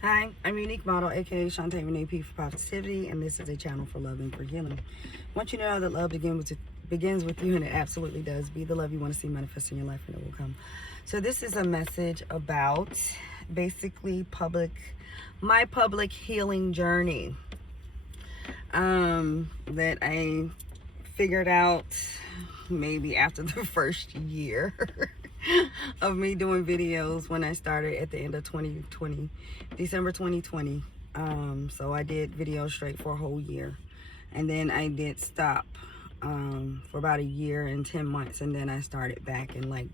Hi, I'm Unique Model, aka Shantae Renee P for Positivity, and this is a channel for love and for healing. I want you to know that love begins with you, and it absolutely does. Be the love you want to see manifest in your life, and it will come. So this is a message about basically my public healing journey that I figured out maybe after the first year of me doing videos when I started at the end of 2020, December 2020. So I did videos straight for a whole year, and then I did stop for about a year and 10 months, and then I started back in like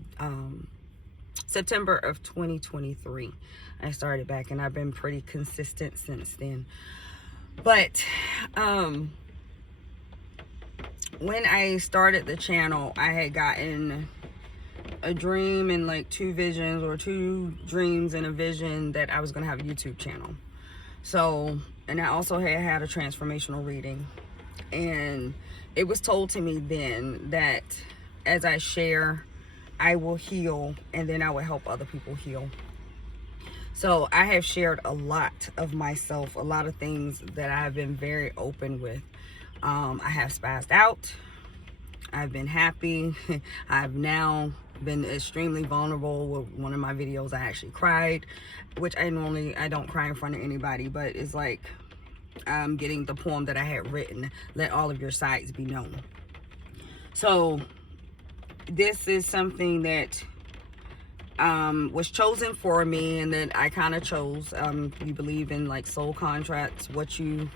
September of 2023. I started back, and I've been pretty consistent since then. But when I started the channel, I had gotten a dream and like two dreams and a vision that I was going to have a YouTube channel. So, and I also had a transformational reading, and it was told to me then that as I share, I will heal, and then I will help other people heal. So I have shared a lot of myself, a lot of things that I've been very open with. I have spazzed out. I've been happy. I've now been extremely vulnerable. With one of my videos, I actually cried, which I don't cry in front of anybody, but it's like I'm getting the poem that I had written, Let All of Your Sides Be Known. So this is something that was chosen for me, and that I kind of chose. You believe in like soul contracts, what you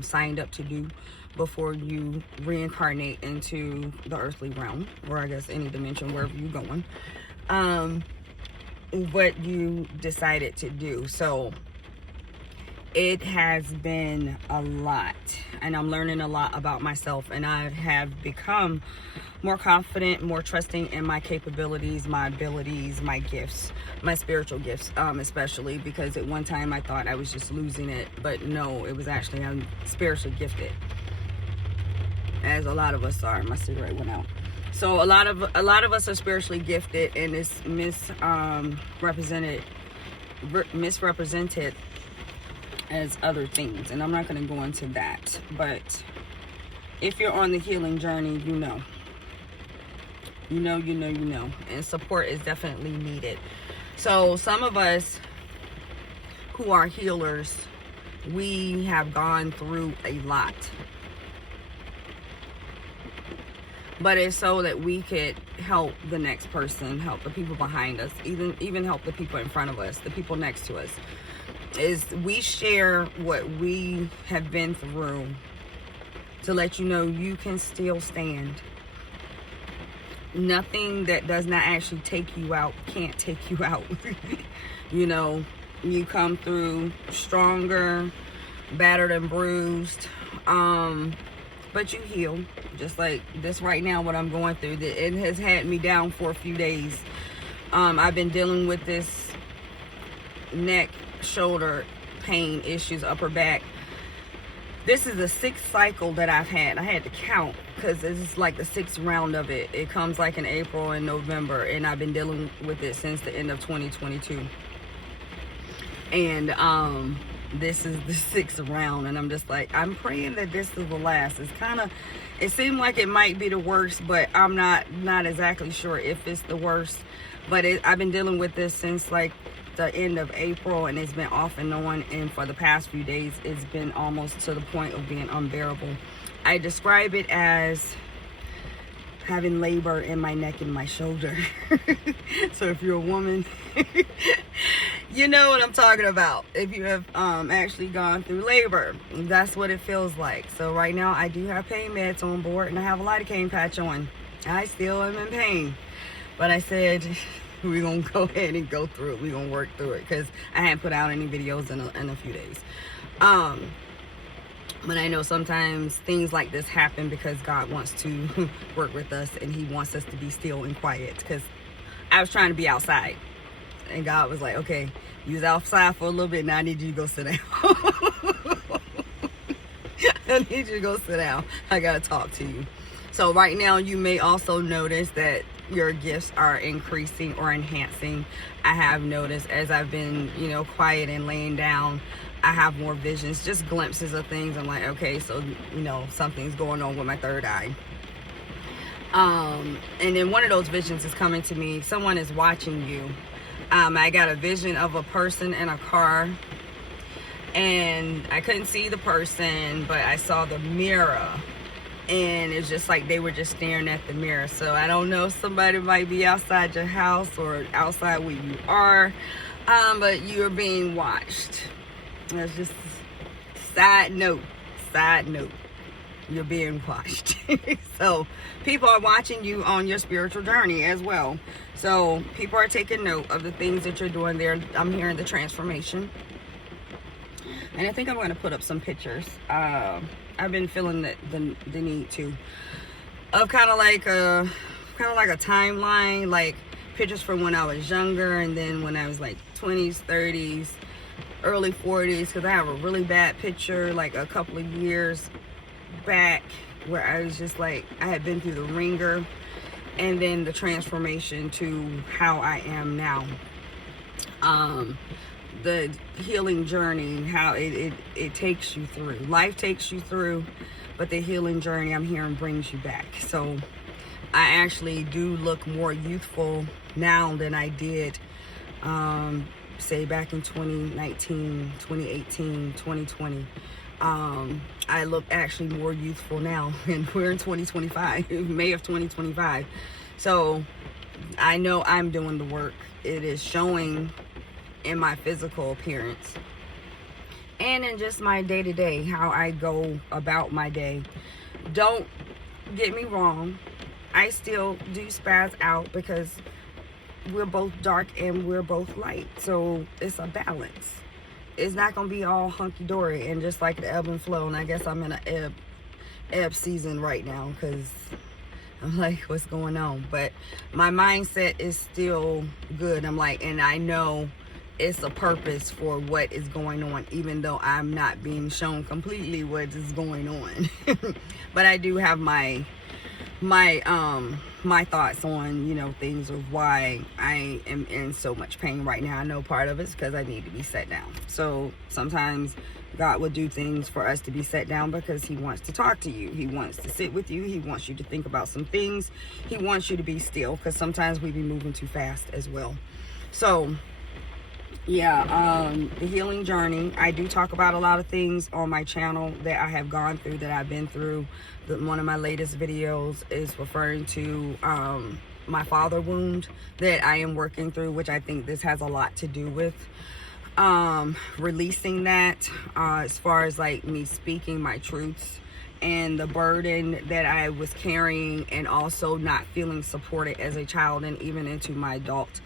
signed up to do before you reincarnate into the earthly realm, or I guess any dimension, wherever you're going, what you decided to do. So it has been a lot, and I'm learning a lot about myself, and I have become more confident, more trusting in my capabilities, my abilities, my gifts, my spiritual gifts, especially because at one time I thought I was just losing it, but no, it was actually I'm spiritually gifted, as a lot of us are. My cigarette went out. So a lot of us are spiritually gifted, and it's misrepresented as other things, and I'm not going to go into that. But if you're on the healing journey, you know, and support is definitely needed. So some of us who are healers, we have gone through a lot, but it's so that we could help the next person, help the people behind us, even help the people in front of us, the people next to us. Is we share what we have been through to let you know you can still stand. Nothing that does not actually take you out can't take you out. You know, you come through stronger, battered and bruised, but you heal. Just like this right now, what I'm going through, it has had me down for a few days. I've been dealing with this neck, shoulder pain issues, upper back. This is the 6th cycle that I've had. I had to count because this is like the 6th round of it. It comes like in April and November, and I've been dealing with it since the end of 2022. And this is the 6th round, and I'm just like, I'm praying that this is the last. It seemed like it might be the worst, but I'm not exactly sure if it's the worst. But I've been dealing with this since like the end of April, and it's been off and on, and for the past few days it's been almost to the point of being unbearable. I describe it as having labor in my neck and my shoulder. So if you're a woman, you know what I'm talking about. If you have actually gone through labor, that's what it feels like. So right now I do have pain meds on board, and I have a lidocaine patch on. I still am in pain, but I said we're gonna go ahead and go through it. We're gonna work through it, because I haven't put out any videos in a few days. But I know sometimes things like this happen because God wants to work with us, and he wants us to be still and quiet. Because I was trying to be outside, and God was like, okay, you was outside for a little bit, now I need you to go sit down. I need you to go sit down. I gotta talk to you. So right now you may also notice that your gifts are increasing or enhancing. I have noticed as I've been, you know, quiet and laying down, I have more visions, just glimpses of things. I'm like, okay, so, you know, something's going on with my third eye. And then one of those visions is coming to me. Someone is watching you. I got a vision of a person in a car, and I couldn't see the person, but I saw the mirror, and it's just like they were just staring at the mirror. So I don't know, somebody might be outside your house or outside where you are, but you're being watched. That's just side note, you're being watched. So people are watching you on your spiritual journey as well. So people are taking note of the things that you're doing there. I'm hearing the transformation. And I think I'm going to put up some pictures. I've been feeling the need to, of kind of like a timeline, like pictures from when I was younger, and then when I was like 20s, 30s, early 40s, because I have a really bad picture like a couple of years back where I was just like, I had been through the ringer, and then the transformation to how I am now. The healing journey, how it takes you through. Life takes you through, but the healing journey, I'm hearing, brings you back. So I actually do look more youthful now than I did, say back in 2019, 2018, 2020. I look actually more youthful now, and we're in 2025, May of 2025. So I know I'm doing the work. It is showing in my physical appearance and in just my day-to-day, how I go about my day. Don't get me wrong, I still do spaz out because we're both dark and we're both light, so it's a balance. It's not gonna be all hunky-dory and just like the ebb and flow. And I guess I'm in an ebb season right now because I'm like, what's going on? But my mindset is still good. I'm like, and I know it's a purpose for what is going on, even though I'm not being shown completely what is going on. But I do have my thoughts on, you know, things of why I am in so much pain right now. I know part of it's because I need to be set down. So sometimes God will do things for us to be set down because he wants to talk to you. He wants to sit with you. He wants you to think about some things. He wants you to be still, because sometimes we be moving too fast as well. So yeah, the healing journey, I do talk about a lot of things on my channel that I have gone through, that I've been through. One of my latest videos is referring to my father wound that I am working through, which I think this has a lot to do with releasing that, as far as like me speaking my truths and the burden that I was carrying, and also not feeling supported as a child and even into my adult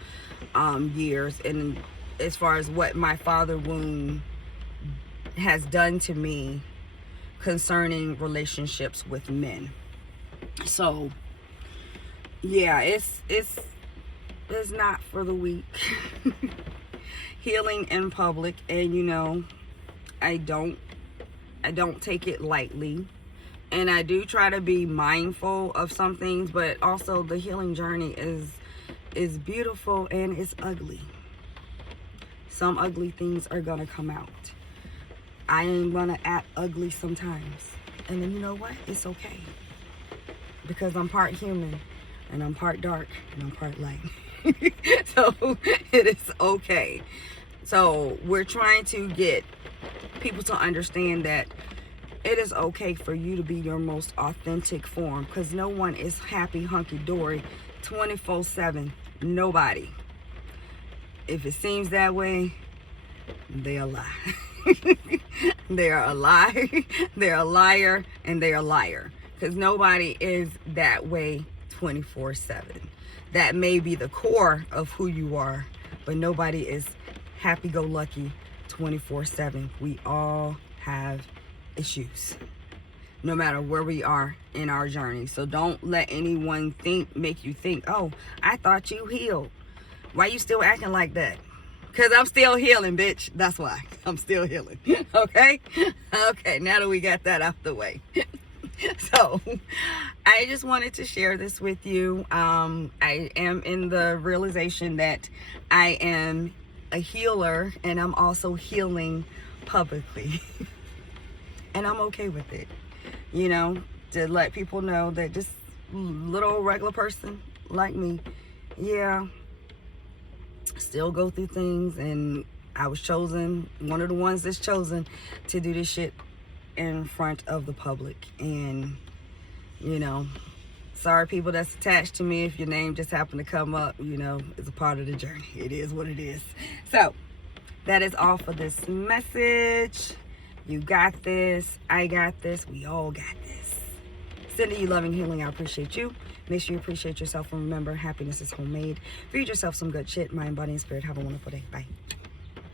years. And as far as what my father wound has done to me concerning relationships with men. So yeah, it's not for the weak. Healing in public, and you know, I don't take it lightly, and I do try to be mindful of some things, but also the healing journey is beautiful and it's ugly. Some ugly things are gonna come out. I am gonna act ugly sometimes. And then you know what? It's okay. Because I'm part human, and I'm part dark, and I'm part light. So it is okay. So we're trying to get people to understand that it is okay for you to be your most authentic form, because no one is happy hunky-dory 24/7. Nobody. If it seems that way, they are a lie. They are a lie. They're a liar, and they're a liar. Because nobody is that way 24/7. That may be the core of who you are, but nobody is happy-go-lucky 24/7. We all have issues, no matter where we are in our journey. So don't let anyone make you think, oh, I thought you healed. Why you still acting like that? Because I'm still healing, bitch. That's why. I'm still healing. Okay? Okay, now that we got that out the way. So I just wanted to share this with you. I am in the realization that I am a healer, and I'm also healing publicly. And I'm okay with it, you know, to let people know that just little regular person like me, yeah, still go through things. And I was chosen, one of the ones that's chosen to do this shit in front of the public. And, you know, sorry people that's attached to me if your name just happened to come up, you know, it's a part of the journey. It is what it is. So that is all for this message. You got this. I got this. We all got this. Sending you loving healing. I appreciate you. Make sure you appreciate yourself, and remember, happiness is homemade. Feed yourself some good shit. Mind, body, and spirit. Have a wonderful day. Bye.